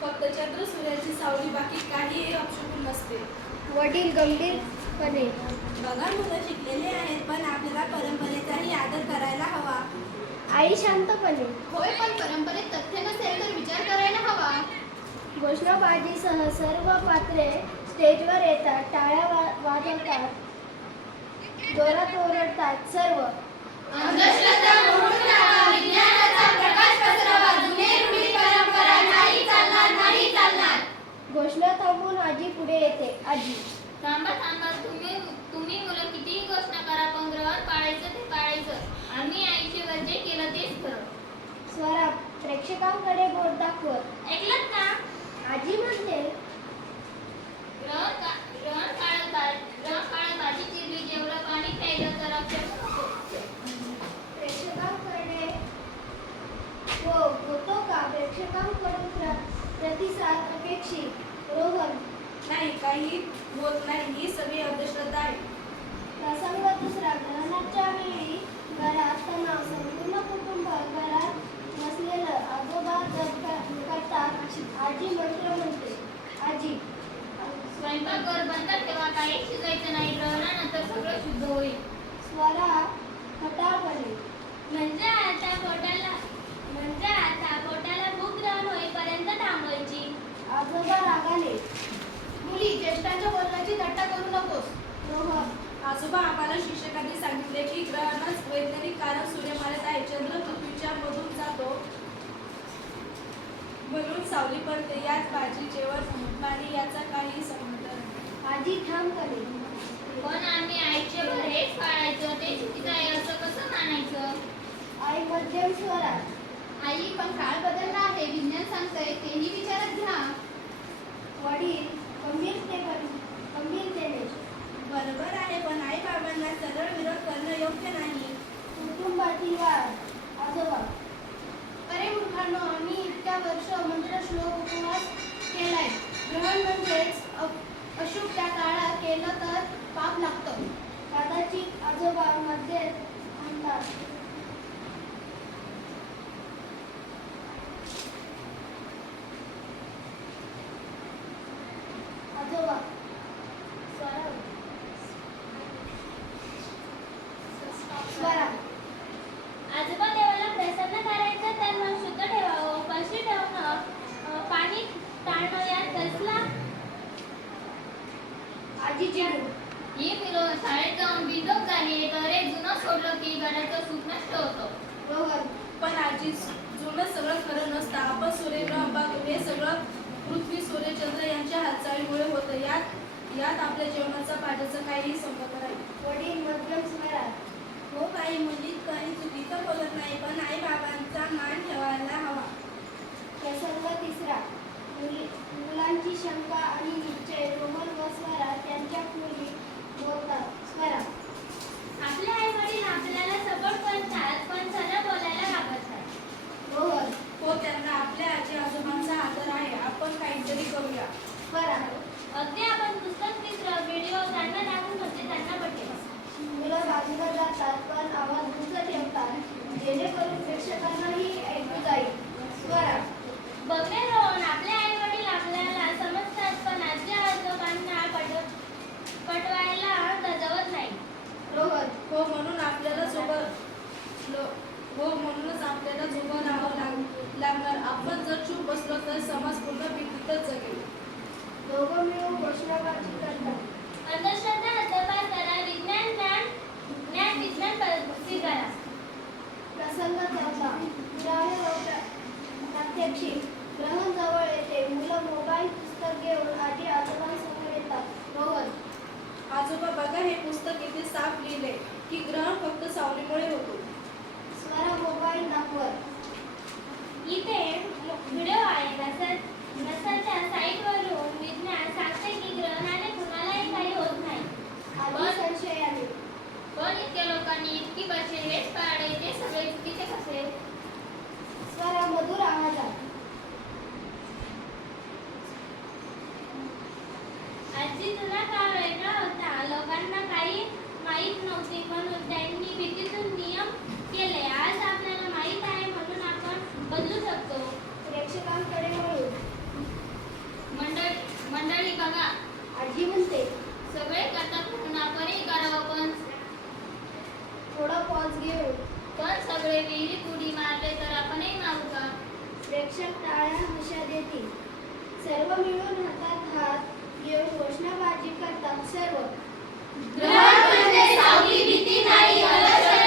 फक्त चंद्र सूर्याची सावली, बाकी काहीही अपशकुन नसते. वडील गंभीरपणे, बघा मुलं शिकलेले आहेत, पण आपल्याला परंपरेचाही आदर करायला हवा. आई शांतपणे, होय, पण परंपरेत तथ्य नसेल तर विचार करायला हवा. घोषणाबाजीसह सर्व पात्रे स्टेजवर येतात, टाळ्या वाजवतात, जोरात ओरडतात. सर्व अंधश्रद्धा मोडून टाका, विज्ञानाचा प्रकाश पसरवा, जुने रूढी परंपरा नाही चालणार, नाही चालणार. घोषणा थांबून आजी पुढे येते. आजी, थांबा थांबा, तुम्ही मुलं कितीही घोषणा करा, पण ग्रहण पाळायचं ते पाळायचं. आम्ही आयुष्यभर जे केलं तेच खरं. स्वरा प्रेक्षकांकडे बोट दाखवत, ऐकलत का? आजी म्हणते, ग्रहण काळात भाजी चिरली, जेवढं पाणी प्यायलं तर अपशकुन होतो. प्रेक्षकांकडे होतो का? प्रेक्षकांकडून प्रतिसाद अपेक्षित. रोहन, नाही, काही होत नाही. ही सगळी अंधश्रद्धा आहे. प्रसंग दुसरा. ग्रहणाच्या वेळी घरात तणाव, संपूर्ण कुटुंब घरात नसलेलं. आजोबा जप करतात, आजी मंत्र म्हणते. आजी, स्वयंपाकघर बंद ठेवा, काही शिजायचं नाही, ग्रहणानंतर सगळं शुद्ध होईल. स्वरा खटाळपणे, म्हणजे आता पोटाला भूक ग्रहण होईपर्यंत थांबवायची. आजोबा रागाने. मुली, ज्येष्ठांच्या बोलण्याची थट्टा करू नकोस. रोहन, आजोबा, आम्हाला शिक्षकांनी सांगितले की ग्रहणास वैज्ञानिक कारण सूर्यमालेत आहे. चंद्र पृथ्वीच्या मधून जातो म्हणून सावली पडते. यात भाजी, जेवण, पाणी याचा काही संबंध नाही. आजी ठामपणे. पण आम्ही आयुष्यभर हेच पाळायचं, ते चुकीचं आहे असं कसं मानायचं? आई मध्यम स्वरात. आई, पण काळ बदलला आहे, विज्ञान सांगतंय, तेही विचारात घ्या. वडील गंभीरतेने. बरोबर आहे, पण आई बाबांना सरळ विरोध करणं योग्य नाही. कुटुंबातील वाद. आजोबा, अरे मूर्खांनो, आम्ही इतक्या वर्ष मंत्र श्लोक उपवास केलाय. ग्रहण म्हणजेच अशुभ त्या काळात केलं तर पाप लागतं. कदाचित. आजोबा मध्ये थांबतात. आजोबा, स्वरा. आजोबा, देवाला प्रसन्न करायचं तर मन शुद्ध ठेवावं, कशी ठेवणं, पाणी टाळणं यात कसला? आजी चिडून. ही मुलं शाळेत जाऊन बिनडोक झाली तर हे जुनं सोडलं की घराचं सुख नष्ट होतं. रोहन, पण आजी, जुनं सगळं खरं नसतं. आपण सूर्यग्रहण पाहतो, हे सगळं पृथ्वी, सूर्य, चंद्र यांच्या हालचालीमुळे होतं. यात आपल्या जेवणाचा पाण्याचा काहीही संबंध नाही. वडील मध्यम स्वरात. हो, काही मुलीत काही चुकीचं बोलत नाही, पण आई बाबांचा मान ठेवायला हवा. प्रसंग तिसरा. मुलांची शंका आणि निश्चय. रोहन व स्वरा त्यांच्या मुली बोलतात. स्वरा, आपले आई वडील आपल्याला सपोर्ट करतात, पण सरळ बोलायला घाबरतात. रोहन, हो, त्यांना आपल्या आजी आजोबांचा आदर आहे. आपण काहीतरी करूया. स्वरा. अगदी आपण पुस्तक, चित्र, व्हिडिओ त्यांना दाखवून म्हणजे त्यांना पटेल. मुलं बाजूला जातात, पण आवाज उंच ठेवतात, जेणेकरून प्रेक्षकांनाही ऐकू जाईल. स्वरा. बघणे रोहन, आपले आई वडील आपल्याला समजतात, पण आजी आजोबांना पटवायला गजवत नाही. रोहन, हो, म्हणूनच आपल्याला उभं राहावं लागणार. आपण जर चूप बसलो तर समाज पूर्ण विकृतच जगेल. दोघं मिळून घोषणाबाजी करतात. अंधश्रद्धा हद्दपार करा, ज्ञान विज्ञान स्वीकारा. प्रसंग चौथा. पुरावे व प्रात्यक्षिक. ग्रहण जवळ येते. मुलं मोबाईल, पुस्तक घेऊन आजी आजोबांसमोर येतात. रोहन, आजोबा, बघा, हे पुस्तक इथे साफ लिहिले की ग्रहण फक्त सावलीमुळे होतो. स्वरा मोबाईल दाखवत. इथे व्हिडिओ आहे, नसाच्या साईटवरून विज्ञान सांगते की ग्रहणाने कुणालाही काही होत नाही. आजी संशयाने. पण इतक्या लोकांनी इतकी वर्षे हेच पाळले, ते सगळे चुकीचे कसे? स्वरा मधुर आवाजात. आजी, तुला काळ वेगळा होता, लोकांना काही माहीत नव्हते म्हणून त्यांनी भीतीतून नियम सगळे विहिरीत उडी मारले तर आपणही मारू का? प्रेक्षक टाळ्या हशा देतील. सर्व मिळून हातात हात घेऊन घोषणाबाजी करतात सर्व. ग्रहण म्हणजे सावली भीती नाही, अलर्ट